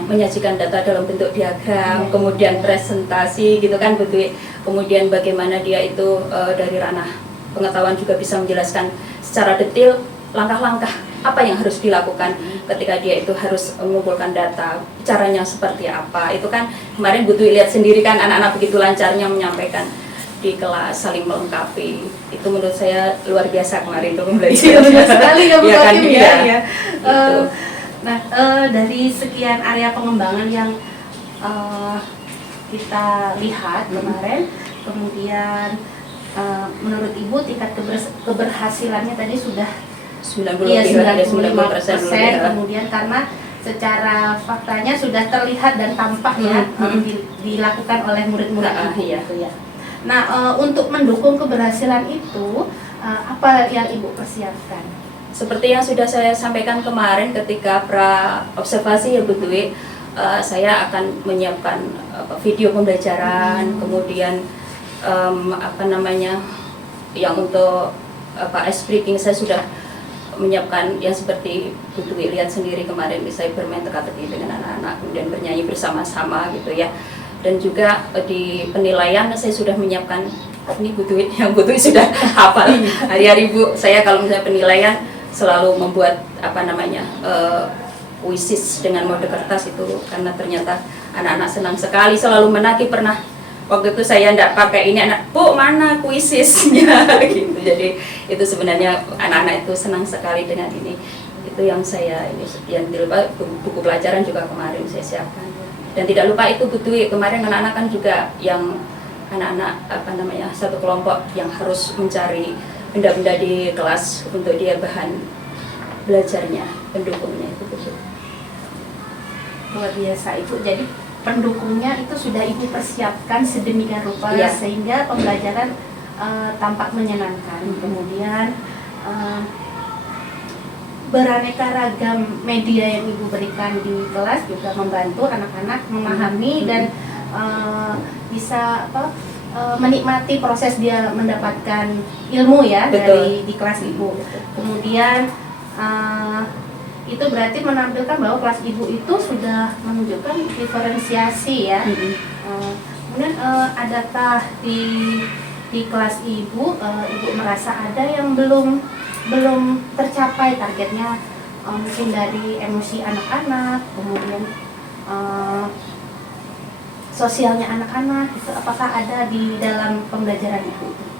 menyajikan data dalam bentuk diagram, kemudian presentasi gitu kan Bu Dwi. Kemudian bagaimana dia itu dari ranah pengetahuan juga bisa menjelaskan secara detail langkah-langkah apa yang harus dilakukan ketika dia itu harus mengumpulkan data, caranya seperti apa. Itu kan kemarin Bu Dwi lihat sendiri kan, anak-anak begitu lancarnya menyampaikan di kelas, saling melengkapi. Itu menurut saya luar biasa kemarin tuh pembelajaran. Sekali ya Bu Hakim ya. Gitu. Nah, dari sekian area pengembangan yang kita lihat kemarin, kemudian menurut Ibu tingkat keberhasilannya tadi sudah 95%, kemudian karena secara faktanya sudah terlihat dan tampak ya dilakukan oleh murid-murid Ibu gitu ya. Nah, untuk mendukung keberhasilan itu apa yang Ibu persiapkan? Seperti yang sudah saya sampaikan kemarin ketika pra-observasi ya Bu Dwi, saya akan menyiapkan video pembelajaran, kemudian yang untuk ice breaking saya sudah menyiapkan yang seperti Bu Dwi lihat sendiri kemarin, saya bermain teka-teki dengan anak-anak, kemudian bernyanyi bersama-sama gitu ya. Dan juga di penilaian saya sudah menyiapkan, ini Bu Dwi, yang Bu Dwi sudah hafal hari-hari Bu, saya kalau misalnya penilaian selalu membuat puisis dengan mode kertas itu, karena ternyata anak-anak senang sekali, selalu menagih. Pernah waktu itu saya tidak pakai ini, anak Bu mana puisisnya gitu. Jadi itu sebenarnya anak-anak itu senang sekali dengan ini. Itu yang saya yang dilupa, buku pelajaran juga kemarin saya siapkan. Dan tidak lupa itu Bu Dwi, kemarin anak-anak kan juga yang anak-anak satu kelompok yang harus mencari benda-benda di kelas untuk dia bahan belajarnya, pendukungnya itu betul. Luar biasa Ibu, jadi pendukungnya itu sudah Ibu persiapkan sedemikian rupa sehingga pembelajaran tampak menyenangkan. Kemudian beraneka ragam media yang Ibu berikan di kelas juga membantu anak-anak memahami dan bisa menikmati proses dia mendapatkan ilmu ya. Betul. di kelas Ibu. Kemudian itu berarti menampilkan bahwa kelas Ibu itu sudah menunjukkan diferensiasi ya. Kemudian adakah di kelas Ibu merasa ada yang belum tercapai targetnya, mungkin dari emosi anak-anak, kemudian sosialnya anak-anak itu, apakah ada di dalam pembelajaran Ibu?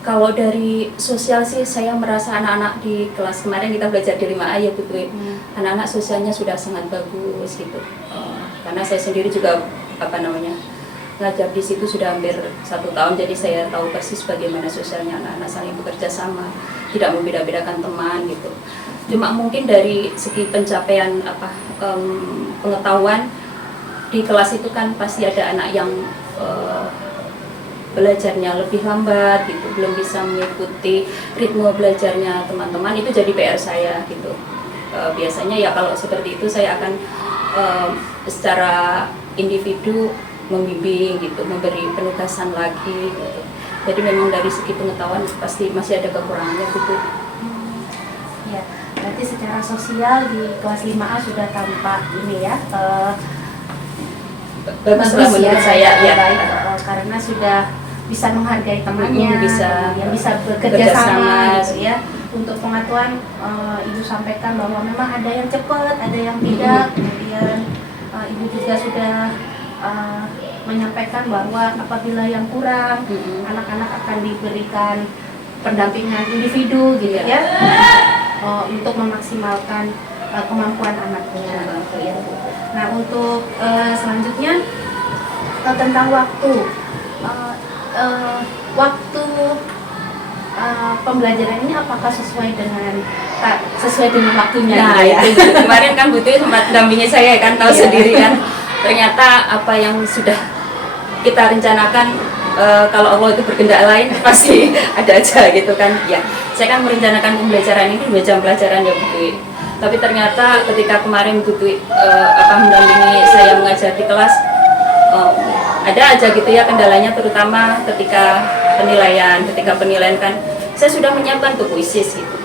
Kalau dari sosial sih saya merasa anak-anak di kelas kemarin kita belajar di 5A ya Bu Dwi, anak-anak sosialnya sudah sangat bagus gitu. Karena saya sendiri juga ngajar di situ sudah hampir 1 tahun, jadi saya tahu persis bagaimana sosialnya anak-anak saling bekerja sama, tidak membeda-bedakan teman gitu. Cuma mungkin dari segi pencapaian pengetahuan di kelas itu kan pasti ada anak yang belajarnya lebih lambat gitu, belum bisa mengikuti ritme belajarnya teman-teman, itu jadi PR saya gitu. Biasanya ya kalau seperti itu saya akan secara individu membimbing gitu, memberi penugasan lagi gitu. Jadi memang dari segi pengetahuan pasti masih ada kekurangannya gitu. Ya, berarti secara sosial di kelas 5A sudah tampak ini ya, bagus lah menurut saya ya, baik, karena sudah bisa menghargai temannya, bisa bekerja sama gitu ya. Untuk pengetahuan, Ibu sampaikan bahwa memang ada yang cepat, ada yang tidak. Kemudian Ibu juga sudah menyampaikan bahwa apabila yang kurang, anak-anak akan diberikan pendampingan individu gitu ya, untuk memaksimalkan kemampuan anaknya. Nah, untuk selanjutnya tentang waktu, pembelajaran ini apakah sesuai dengan waktunya? Nah, ya? itu kemarin kan Bu Twi sempat dampingi saya kan, tahu sendiri kan. Ternyata apa yang sudah kita rencanakan, kalau Allah itu berkehendak lain pasti ada aja gitu kan. Ya, saya kan merencanakan pembelajaran ini 2 jam pelajaran ya Bu Twi. Tapi ternyata ketika kemarin Bu Twi mendampingi saya mengajar di kelas, ada aja gitu ya kendalanya, terutama ketika penilaian kan saya sudah menyiapkan tuh kuisis gitu.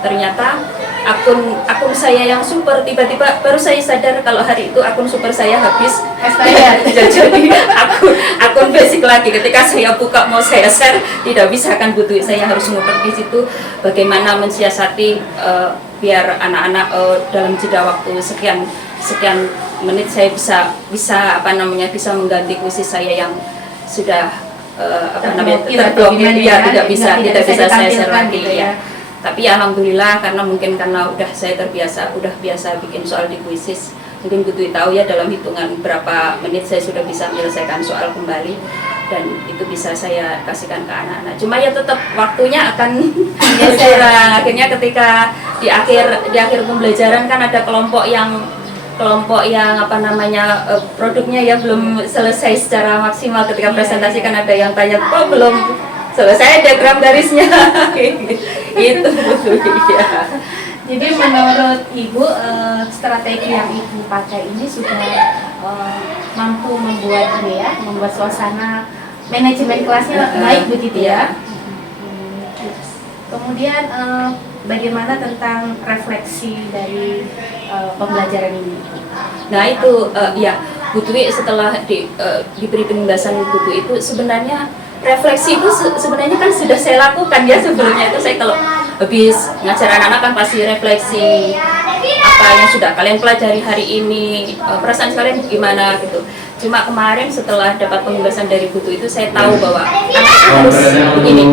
Ternyata akun saya yang super, tiba-tiba baru saya sadar kalau hari itu akun super saya habis. Jadi akun basic lagi, ketika saya buka mau saya share tidak bisa kan Bu Twi. Saya harus ngumpet di situ bagaimana mensiasati biar anak-anak dalam jeda waktu sekian menit saya bisa bisa mengganti kuisis saya yang sudah terblokir ya, tidak bisa saya share lagi gitu ya. Tapi alhamdulillah karena udah saya udah biasa bikin soal di kuisis. Mungkin Bu Twi tahu ya, dalam hitungan berapa menit saya sudah bisa menyelesaikan soal kembali, dan itu bisa saya kasihkan ke anak-anak. Cuma ya tetap waktunya akan berkurang. Akhirnya ketika di akhir pembelajaran kan ada kelompok yang produknya ya belum selesai secara maksimal. Ketika presentasi kan ada yang tanya, kok belum selesai diagram garisnya. Itu ya. Jadi menurut Ibu, strategi yang Ibu pakai ini sudah mampu membuat suasana manajemen kelasnya baik begitu ya. Kemudian bagaimana tentang refleksi dari pembelajaran ini? Nah itu ya Bu Twi setelah diberi penugasan buku itu, sebenarnya refleksi itu sebenarnya kan sudah saya lakukan ya sebelumnya. Itu saya kalau habis ngajar anak-anak kan pasti refleksi apa yang sudah kalian pelajari hari ini, perasaan kalian gimana gitu. Cuma kemarin setelah dapat penugasan dari Bu Twi itu saya tahu bahwa anak harus begini,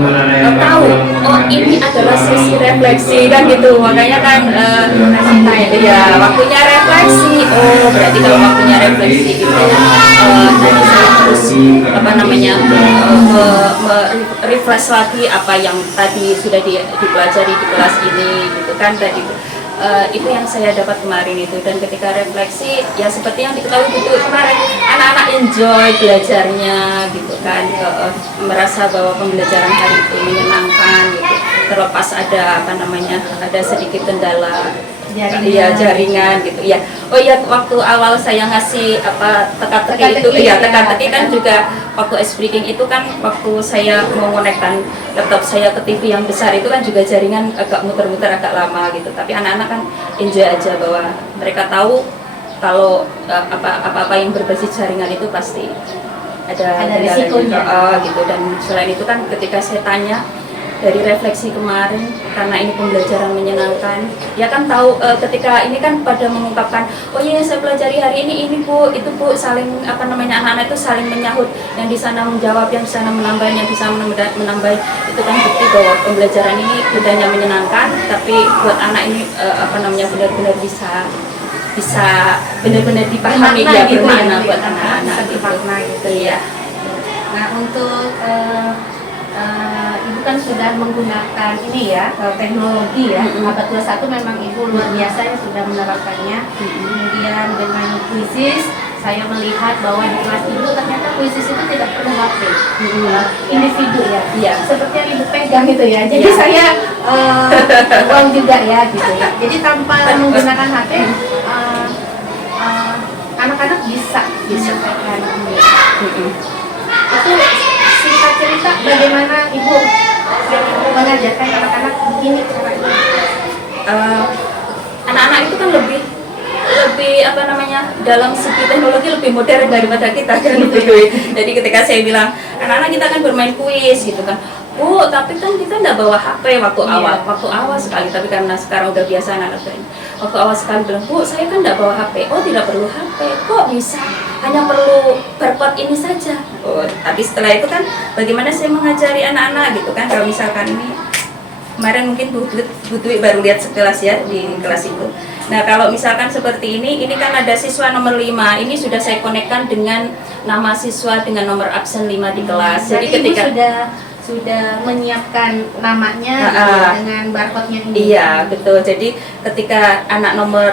tahu ini adalah sesi refleksi kan gitu. Makanya kan ya waktunya refleksi. Berarti kalau waktunya refleksi gitu nanti saya harus refresh lagi apa yang tadi sudah dipelajari di kelas ini gitu kan tadi. Itu yang saya dapat kemarin itu, dan ketika refleksi ya seperti yang diketahui gitu kemarin, anak-anak enjoy belajarnya gitu kan, merasa bahwa pembelajaran hari itu menyenangkan gitu, terlepas ada ada sedikit kendala jaringan gitu ya. Oh iya, waktu awal saya ngasih teka-teki itu ya, teka-teki kan juga waktu speaking itu kan waktu saya mau konekkan laptop saya ke TV yang besar itu kan juga jaringan agak muter-muter agak lama gitu. Tapi anak-anak kan enjoy aja bahwa mereka tahu kalau apa-apa yang berbasis jaringan itu pasti ada risikonya gitu. Dan selain itu kan ketika saya tanya dari refleksi kemarin, karena ini pembelajaran menyenangkan, ya kan tahu ketika ini kan pada mengungkapkan, oh iya saya pelajari hari ini Bu, itu Bu, saling anak-anak itu saling menyahut, yang di sana menjawab, yang di sana menambah, yang di sana menambah, itu kan bukti bahwa pembelajaran ini tidak hanya menyenangkan, tapi buat anak ini benar-benar bisa benar-benar dipahami, ya bermakna buat anak-anak gitu ya. Nah, untuk Ibu kan sudah menggunakan ini ya, teknologi ya. Abad 21 memang Ibu luar biasa yang sudah menerapkannya. Kemudian dengan kuisis, saya melihat bahwa di kelas Ibu ternyata kuisis itu tidak perlu HP. Individu ya. Iya. Seperti yang Ibu pegang gitu ya. Jadi saya uang juga ya gitu ya. Jadi tanpa menggunakan HP, anak-anak bisa menyampaikan itu. Singkat cerita, bagaimana Ibu mengajarkan anak-anak begini caranya? Anak-anak itu kan lebih apa namanya, dalam segi teknologi lebih modern daripada kita kan gitu. Jadi ketika saya bilang anak-anak kita akan bermain kuis gitu kan, Bu, tapi kan kita nggak bawa HP waktu awal sekali, tapi karena sekarang udah biasa anak-anak ini. Waktu awal sekali bilang, Bu, saya kan nggak bawa HP. Oh, tidak perlu HP. Kok bisa? Hanya perlu barcode ini saja. Oh, tapi setelah itu kan bagaimana saya mengajari anak-anak gitu kan. Kalau misalkan ini kemarin mungkin Bu Dwi baru lihat sekelas ya di kelas itu. Nah, kalau misalkan seperti ini kan ada siswa nomor 5. Ini sudah saya konekkan dengan nama siswa dengan nomor absen 5 di kelas. Jadi ketika sudah menyiapkan namanya dengan barcode-nya ini. Iya, betul. Jadi ketika anak nomor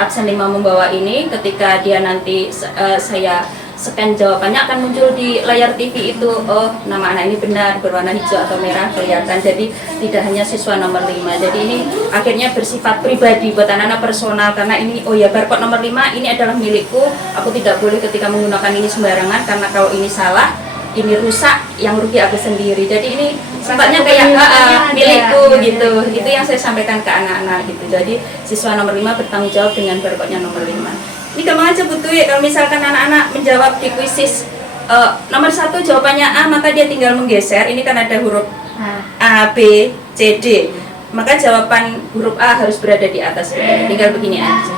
absen 5 membawa ini, ketika dia nanti saya scan jawabannya akan muncul di layar TV itu. Oh, nama anak ini benar berwarna hijau atau merah kelihatan. Jadi tidak hanya siswa nomor 5. Jadi ini akhirnya bersifat pribadi buat anak-anak personal, karena ini oh ya, barcode nomor 5 ini adalah milikku. Aku tidak boleh ketika menggunakan ini sembarangan, karena kalau ini salah, ini rusak, yang rugi aku sendiri. Jadi ini sifatnya kayak milikku gitu. Itu yang saya sampaikan ke anak-anak gitu. Jadi siswa nomor 5 bertanggung jawab dengan barcode-nya nomor 5. Ini gampang aja Bu Dwi, kalau misalkan anak-anak menjawab di kuisis nomor 1 jawabannya A, maka dia tinggal menggeser. Ini kan ada huruf A, B, C, D. Maka jawaban huruf A harus berada di atas. Tinggal begini aja.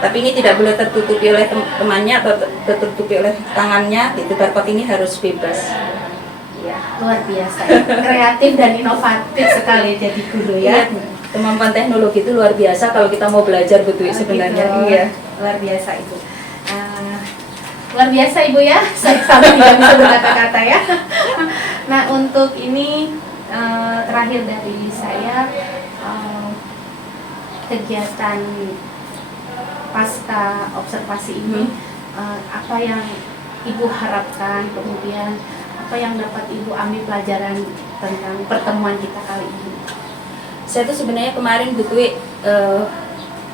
Tapi ini tidak boleh tertutupi oleh temannya atau tertutupi oleh tangannya. Itu barcode ini harus bebas. Ya, luar biasa. Kreatif dan inovatif sekali jadi guru ya. Kemampuan teknologi itu luar biasa kalau kita mau belajar betul sebenarnya. Gitu. Iya. Luar biasa itu. Luar biasa Ibu ya. Saya sampai tidak bisa berkata-kata ya. Nah, untuk ini terakhir dari saya, kegiatan pasca observasi ini, apa yang Ibu harapkan, kemudian apa yang dapat Ibu ambil pelajaran tentang pertemuan kita kali ini? Saya tuh sebenarnya kemarin Bu Dwi,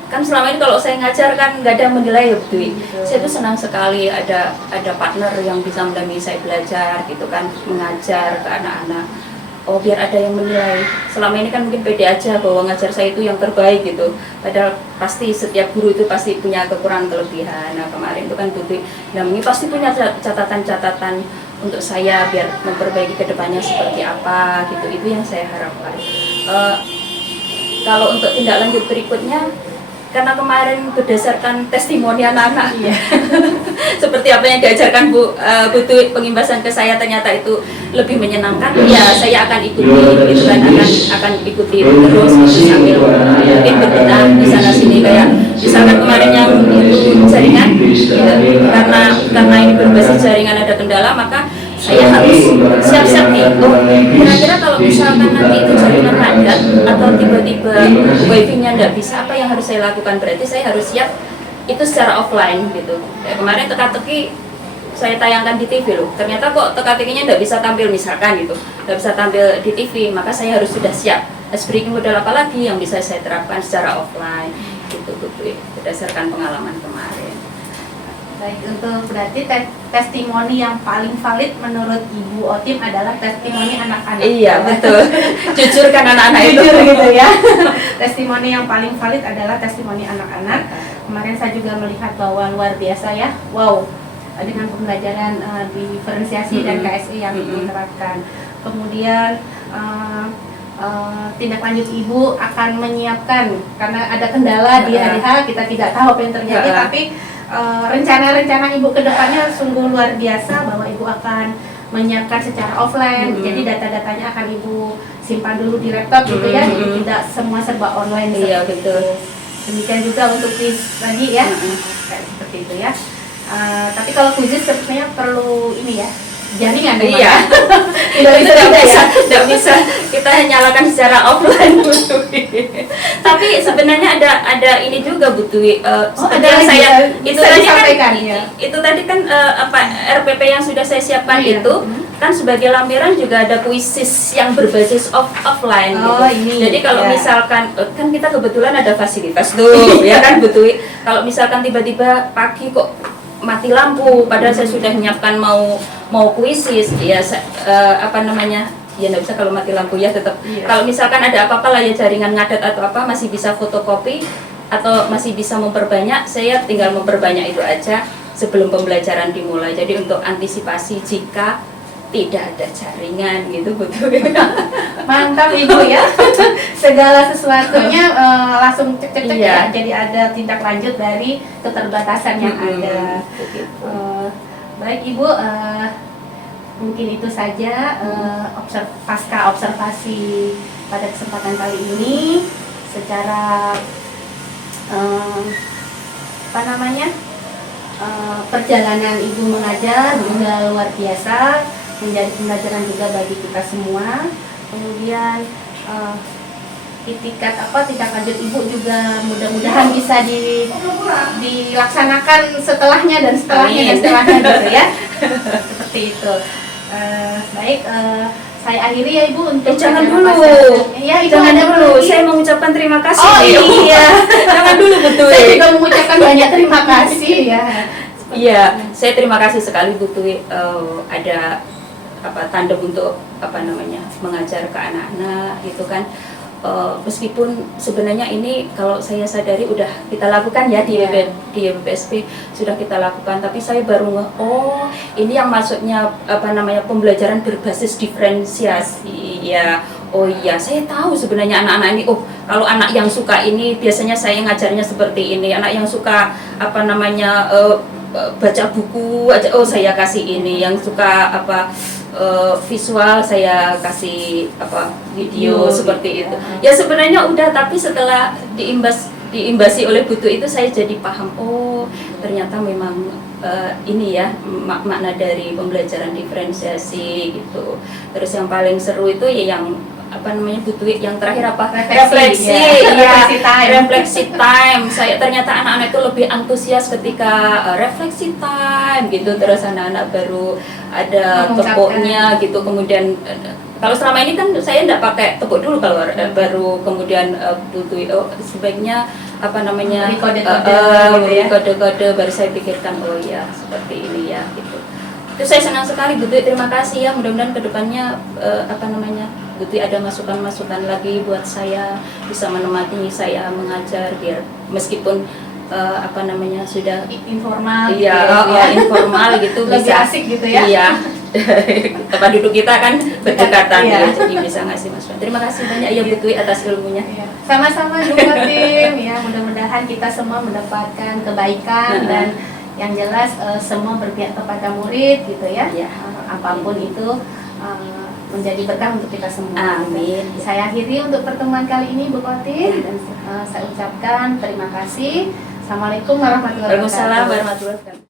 kan selama ini kalau saya ngajar kan nggak ada yang menilai ya Bu Dwi. Saya tuh senang sekali ada partner yang bisa mendampingi saya belajar gitu kan, mengajar ke anak-anak. Oh, biar ada yang menilai. Selama ini kan mungkin pede aja bahwa ngajar saya itu yang terbaik gitu. Padahal pasti setiap guru itu pasti punya kekurangan kelebihan. Nah, kemarin itu kan Bu Dwi, ini pasti punya catatan-catatan untuk saya biar memperbaiki kedepannya seperti apa gitu. Itu yang saya harapkan. Kalau untuk tindak lanjut berikutnya, karena kemarin berdasarkan testimoni anak-anak seperti apa yang diajarkan Bu Dwi, pengimbasan ke saya ternyata itu lebih menyenangkan, ya saya akan ikuti gitu kan, akan ikuti terus sambil mungkin berbenah di sana sini, kayak misalkan kemarin yang itu jaringan ya, karena ini berbasis jaringan ada kendala, maka saya harus siap-siap nih. Oh, kira-kira kalau misalkan nanti itu jaringan padat atau tiba-tiba wifi-nya nggak bisa, apa yang harus saya lakukan? Berarti saya harus siap itu secara offline gitu. Ya, kemarin teka-teki saya tayangkan di TV loh, ternyata kok teka-tekinya nggak bisa tampil misalkan gitu, nggak bisa tampil di TV, maka saya harus sudah siap. Breaking modal apa lagi yang bisa saya terapkan secara offline gitu, berdasarkan pengalaman kemarin. Baik, untuk berarti testimoni yang paling valid menurut Ibu Otim adalah testimoni anak-anak. Iya, betul. Jujur kan anak-anak itu. Jujur gitu ya. Testimoni yang paling valid adalah testimoni anak-anak. Kemarin saya juga melihat bahwa luar biasa ya. Wow, dengan pembelajaran diferensiasi dan KSE yang diterapkan. Kemudian tindak lanjut Ibu akan menyiapkan, karena ada kendala di hari H, kita tidak tahu apa yang terjadi, tapi rencana-rencana Ibu ke depannya sungguh luar biasa, bahwa Ibu akan menyiapkan secara offline, jadi data-datanya akan Ibu simpan dulu di laptop gitu ya, jadi tidak semua serba online. Iya, betul. Demikian juga untuk quiz tadi ya, kayak seperti itu ya. Tapi kalau quiz sepertinya perlu ini ya, jaringan ya, Iya. Tidak bisa juga ya. Tidak bisa kita nyalakan secara offline Bu Dwi. Tapi sebenarnya ada ini juga Bu Dwi. Seperti ada yang lagi saya ya, itu bisa tadi disampaikan, kan ya. itu tadi kan apa RPP yang sudah saya siapkan Iya. itu kan sebagai lampiran juga ada kuisis yang berbasis offline Oh, gitu. ini, Jadi kalau ya. misalkan kan kita kebetulan ada fasilitas tuh ya kan Bu Dwi. Kalau misalkan tiba-tiba pagi kok mati lampu padahal saya sudah menyiapkan mau kuisis ya apa namanya ya nggak bisa kalau mati lampu ya tetap kalau misalkan ada apa-apa lah ya jaringan ngadat atau apa masih bisa fotokopi atau masih bisa memperbanyak, saya tinggal memperbanyak itu aja sebelum pembelajaran dimulai. Jadi untuk antisipasi jika tidak ada jaringan gitu betul. Mantap Ibu ya. Segala sesuatunya langsung cek-cek Iya. ya. Jadi ada tindak lanjut dari keterbatasan yang ada. Begitu. Baik Ibu, mungkin itu saja pasca observasi pada kesempatan kali ini secara apa namanya perjalanan Ibu mengajar juga luar biasa, menjadi pembelajaran juga bagi kita semua. Kemudian tindak lanjut Ibu juga mudah-mudahan bisa dilaksanakan setelahnya dan setelahnya dan setelahnya gitu ya. Seperti itu. Baik, saya akhiri ya Ibu untuk Jangan acara dulu. Iya, Ibu Jangan ada dulu. lagi? Saya mau mengucapkan terima kasih. Oh iya. Jangan dulu betul. Saya juga mengucapkan banyak terima kasih ya. Iya, saya terima kasih sekali Bu Dwi ada tandem untuk mengajar ke anak-anak gitu kan. Meskipun sebenarnya ini kalau saya sadari udah kita lakukan ya di BPSP sudah kita lakukan, tapi saya baru ini yang maksudnya pembelajaran berbasis diferensiasi ya. Oh iya, saya tahu sebenarnya anak-anak ini kalau anak yang suka ini biasanya saya ngajarnya seperti ini, anak yang suka baca buku aja saya kasih ini, yang suka visual saya kasih video seperti itu. Ya sebenarnya udah, tapi setelah diimbasi oleh butuh itu saya jadi paham ternyata memang ini ya makna dari pembelajaran diferensiasi gitu. Terus yang paling seru itu ya yang butuh yang terakhir refleksi ya. Refleksi time. Saya ternyata anak-anak itu lebih antusias ketika refleksi time gitu. Terus anak-anak baru ada tepuknya gitu. Kemudian kalau selama ini kan saya tidak pakai tepuk dulu kalau baru kemudian butuh sebaiknya kode-kode baru saya pikirkan ya seperti ini ya gitu. Itu saya senang sekali butuh, terima kasih ya, mudah-mudahan kedepannya butuh ada masukan-masukan lagi buat saya, bisa menemani saya mengajar biar meskipun sudah informal informal gitu lebih bisa asik gitu ya. Iya. Tempat duduk kita kan berdekatan Iya. ya, jadi bisa ngasih masukan. Terima kasih banyak ya Bu Dwi atas ilmunya. Iya. Sama-sama juga tim ya, mudah-mudahan kita semua mendapatkan kebaikan dan yang jelas semua berpihak kepada murid gitu ya. Iya. Apapun itu menjadi berkah untuk kita semua. Amin. Saya akhiri untuk pertemuan kali ini Bu Kotir dan saya ucapkan terima kasih. Assalamualaikum warahmatullahi wabarakatuh. Waalaikumsalam warahmatullahi wabarakatuh.